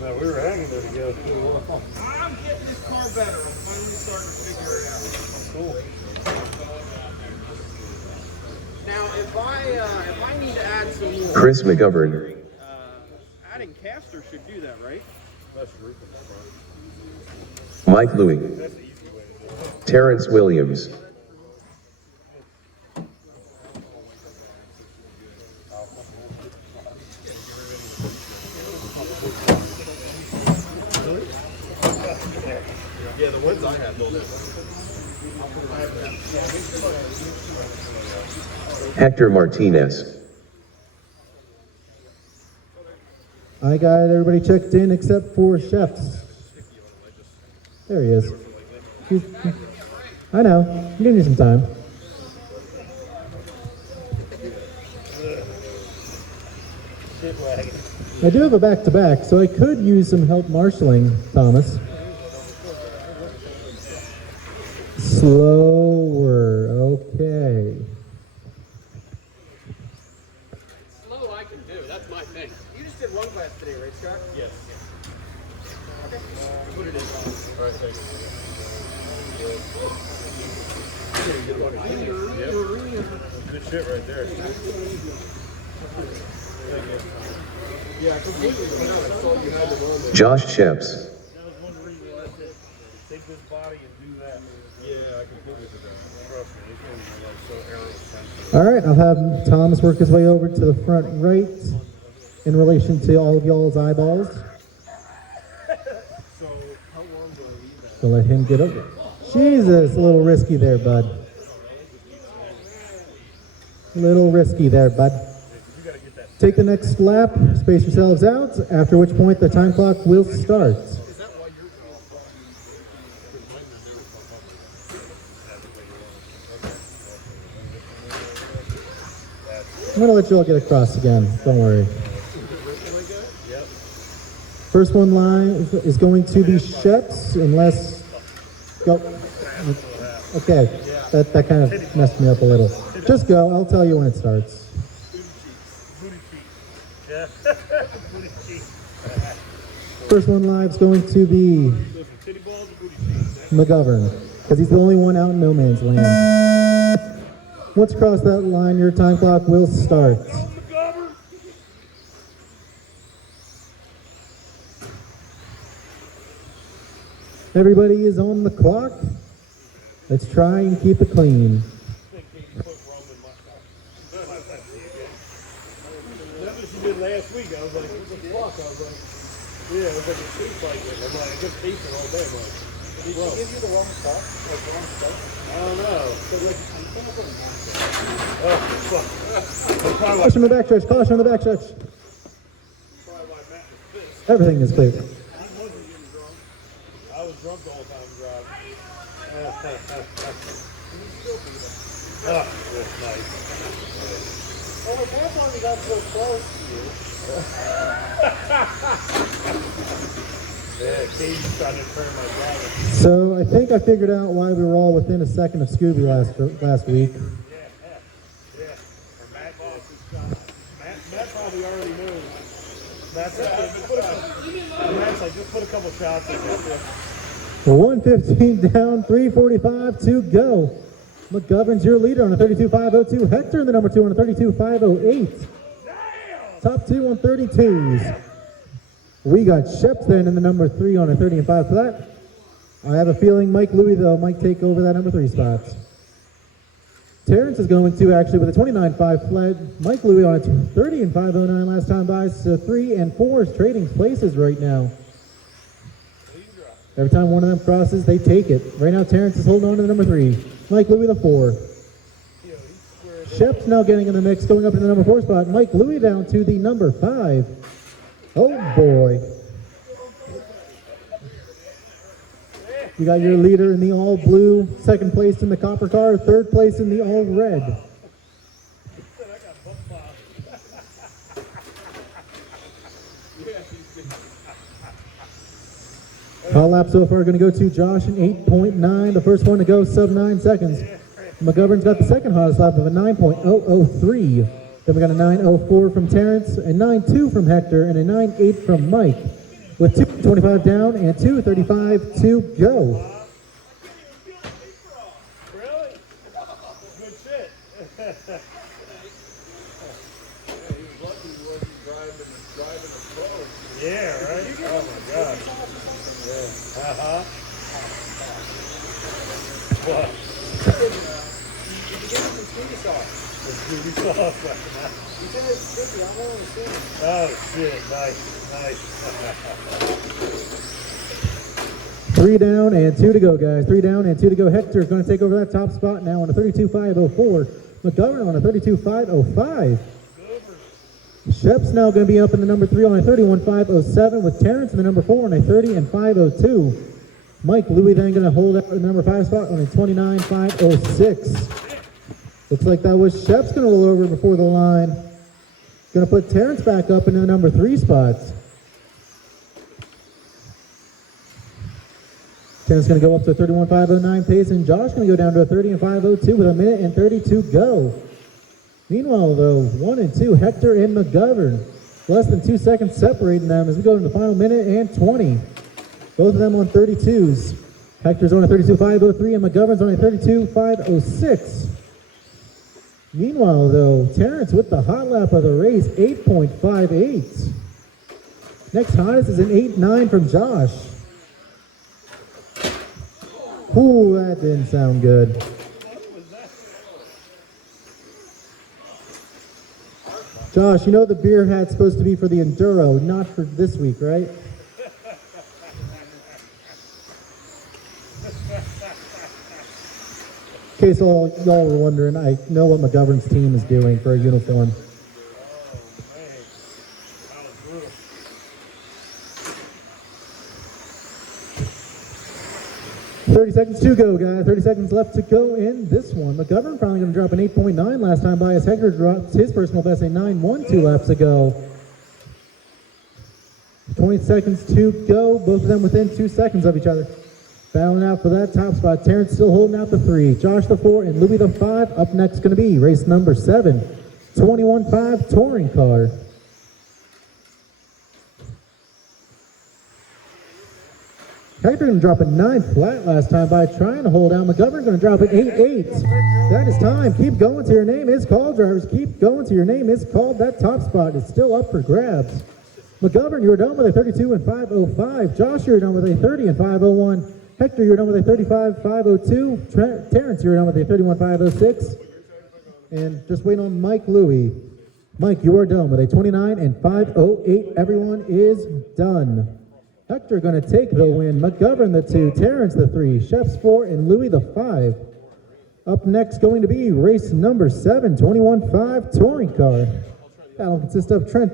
No, we were hanging there together for a while. I'm getting this car better. I'm finally starting to figure it out. Cool. Now, if I need to add some more, Chris McGovern. adding caster should do that, right? That's roof in the front. Mike Louie. That's the easy way to do it. Terrence Williams. Yeah, the ones I have don't have Hector Martinez. I got everybody checked in except for Chefs. There he is. I know. I'm giving you some time. I do have a back-to-back, so I could use some help marshaling, Thomas. Slower. Okay. Slow I can do. That's my thing. You just did one class today, right, Scott? Yes. Okay. Put it in. All right, thank you. Yep. Good shit right there. Yeah, I completely forgot. I saw you had the one there. Josh Sheps. That was one reason I said, take this body and do that. Yeah, I completely forgot. Trust me, this thing is so arrow sensitive. All right, I'll have Thomas work his way over to the front right in relation to all of y'all's eyeballs. So, how long do I leave that? So let him get over. Jesus, a little risky there, bud. A little risky there, bud. You gotta get that. Take the next lap, space yourselves out, after which point the time clock will start. Is that why you're I'm going to let you all get across again. Don't worry. Yep. First one line is going to be Sheps, unless... Go. Okay, that kind of messed me up a little. Just go. I'll tell you when it starts. Booty cheeks. Yeah. Booty cheeks. First one live is going to be Titty balls or booty cheeks? McGovern, because he's the only one out in no man's land. Once across that line, your time clock will start. Everybody is on the clock. Let's try and keep it clean. That's what she did last week. I was like, what the fuck? I was like, yeah, it was like a street fight with her. I'm like, I kept pacing all day. I'm like, did she give you the wrong stuff? Like the wrong stuff? I don't know. So like, oh, fuck. Caution on the back stretch, caution on the back stretch. Everything is clear. He wasn't getting drunk. I was drunk the whole time driving. Oh, that's nice. Well, that's when we got so close to you. Yeah, Katie's trying to turn my driver. So I think I figured out why we were all within a second of Scooby last week. Yeah. Or Matt probably already knew. Matt's like, just put a couple shots in there. 115 down, 3:45 to go. McGovern's your leader on a 32.502. Hector in the number 2 on a 32.508. Top 2 on 32s. We got Sheps then in the number 3 on a 30.5 flat. I have a feeling Mike Louie, though, might take over that number 3 spot. Terrence is going to actually with a 29.5 flat. Mike Louie on a 30.509 last time by. So 3 and 4 is trading places right now. Every time one of them crosses, they take it. Right now, Terrence is holding on to the number 3. Mike Louie the 4. Sheps now getting in the mix, going up to the number 4 spot. Mike Louie down to the number 5. Oh boy. You got your leader in the all blue, second place in the copper car, third place in the all red. All laps so far are going to go to Josh in 8.9, the first one to go sub 9 seconds. McGovern's got the second hottest lap of a 9.003. Then we got a 9.04 from Terrence, a 9.2 from Hector, and a 9.8 from Mike. with 2:25 down and 2:35 to go. Really? Good shit. Yeah, right? Oh my God. Yeah. Uh-huh. What? The sweetie sauce. Oh shit, nice. 3 down and 2 to go, guys. 3 down and 2 to go. Hector's going to take over that top spot now on a 32.504. McGovern on a 32.505. Shep's now going to be up in the number 3 on a 31.507 with Terrence in the number 4 on a 30 and 502. Mike Louie then going to hold up the number 5 spot on a 29.506. Looks like that was Shep's going to roll over before the line. Going to put Terrence back up into the number 3 spots. Terrence going to go up to a 31.509 pace, and Josh going to go down to a 30 and 502 with a minute and 30 to go. Meanwhile, though, 1 and 2, Hector and McGovern. Less than 2 seconds separating them as we go into the final minute and 20. Both of them on 32s. Hector's on a 32.503 and McGovern's on a 32.506. Meanwhile, though, Terrence with the hot lap of the race, 8.58. Next hottest is an 8.9 from Josh. Ooh, that didn't sound good. Josh, you know the beer hat's supposed to be for the Enduro, not for this week, right? In case y'all were wondering, I know what McGovern's team is doing for a uniform. 30 seconds to go, guys. 30 seconds left to go in this one. McGovern probably going to drop an 8.9 last time by as Hector dropped his personal best, a 9.1 2 laps ago. 20 seconds to go. Both of them within 2 seconds of each other. Battling out for that top spot. Terrence still holding out the 3. Josh the 4 and Louie the 5. Up next going to be race number 7. 21.5 touring car. Hector going to drop a 9 flat last time by trying to hold down. McGovern going to drop an 8.8. That is time. Keep going till your name is called, drivers. Keep going till your name is called. That top spot is still up for grabs. McGovern, you were done with a 32 and 505. Josh, you were done with a 30 and 501. Hector, you were done with a 35 502. Terrence, you were done with a 31 506. And just waiting on Mike Louie. Mike, you are done with a 29 and 508. Everyone is done. Hector going to take the win. McGovern the 2, Terrence the 3, Shep's 4, and Louie the 5. Up next going to be race number 7, 21.5 touring car. That'll consist of Trent